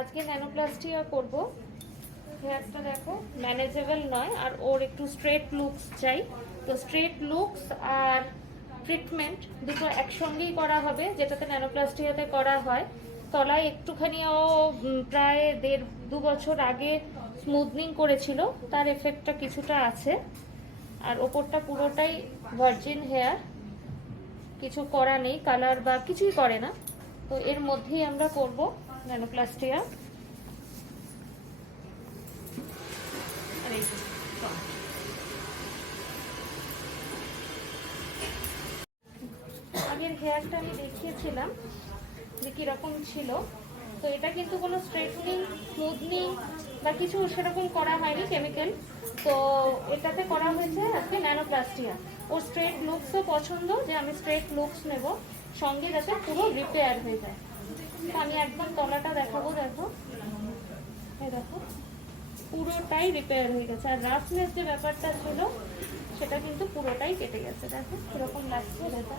আজকে ন্যানোপ্লাস্টিয়া করব। হেয়ারটা দেখো ম্যানেজেবল নয়, আর ওর একটু স্ট্রেট লুকস চাই। তো স্ট্রেট লুকস আর ট্রিটমেন্ট দুটো একসঙ্গেই করা হবে, যেটাতে ন্যানোপ্লাস্টিয়াতে করা হয়। তলায় একটুখানি ও প্রায় 1.5-2 বছর আগে স্মুথনিং করেছিল, তার এফেক্টটা কিছুটা আছে। আর ওপরটা পুরোটাই ভার্জিন হেয়ার, কিছু করা নেই, কালার বা কিছুই করে না। তো এর মধ্যেই আমরা করব ন্যানোপ্লাস্টিয়া। আগের হেয়ারটা আমি দেখিয়েছিলাম যে কিরকম ছিল। তো এটা কিন্তু কোনো স্ট্রেটনিং, স্মুথনিং বা কিছু সেরকম করা হয়নি কেমিক্যাল। তো এটাতে করা হয়েছে আজকে ন্যানোপ্লাস্টিয়া। ওর স্ট্রেট লুকসও পছন্দ, যে আমি স্ট্রেট লুকস নেব, সঙ্গে যাতে পুরো রিপেয়ার হয়ে যায়। তো আমি একদম তলাটা দেখাবো, দেখো এই দেখো পুরোটাই রিপেয়ার হয়ে গেছে। আর রাফনেস যে ব্যাপারটা ছিল সেটা কিন্তু পুরোটাই কেটে গেছে। দেখো কিরকম লাগছে, দেখো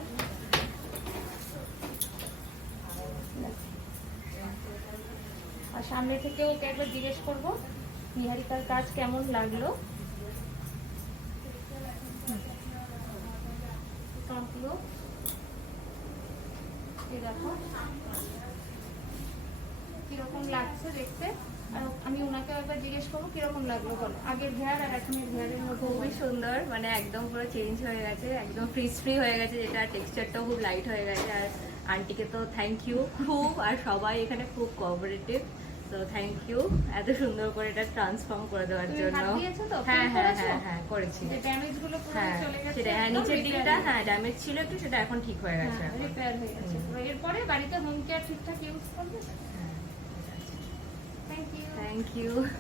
আর সামনে থেকে ওকে একবার জিজ্ঞেস করবো নিহারিকার কাজ কেমন লাগলো। দেখো কিরকম লাগছে দেখতে। আর আমি ওনাকে একবার জিজ্ঞেস করবো কিরকম লাগলো, বলো আগের হেয়ার আর এখনের হেয়ারের মধ্যে। খুবই সুন্দর, মানে একদম পুরো চেঞ্জ হয়ে গেছে, একদম ফ্রিজ ফ্রি হয়ে গেছে, যেটা টেক্সচারটাও খুব লাইট হয়ে গেছে। আর আন্টিকে তো থ্যাংক ইউ খুব, আর সবাই এখানে খুব কোঅপারেটিভ। তো থ্যাংক ইউ এত সুন্দর করে এটা ট্রান্সফর্ম করে দেওয়ার জন্য। হ্যাঁ হ্যাঁ হ্যাঁ হ্যাঁ করেছি। হ্যাঁ সেটা, হ্যাঁ নিচের দিকটা হ্যাঁ ড্যামেজ ছিল একটু, সেটা এখন ঠিক হয়ে গেছে, রিপেয়ার হয়ে গেছে। এরপরে বাড়িতে হোম কেয়ার ঠিকঠাক ইউজ করবে। হ্যাঁ থ্যাংক ইউ। Thank you.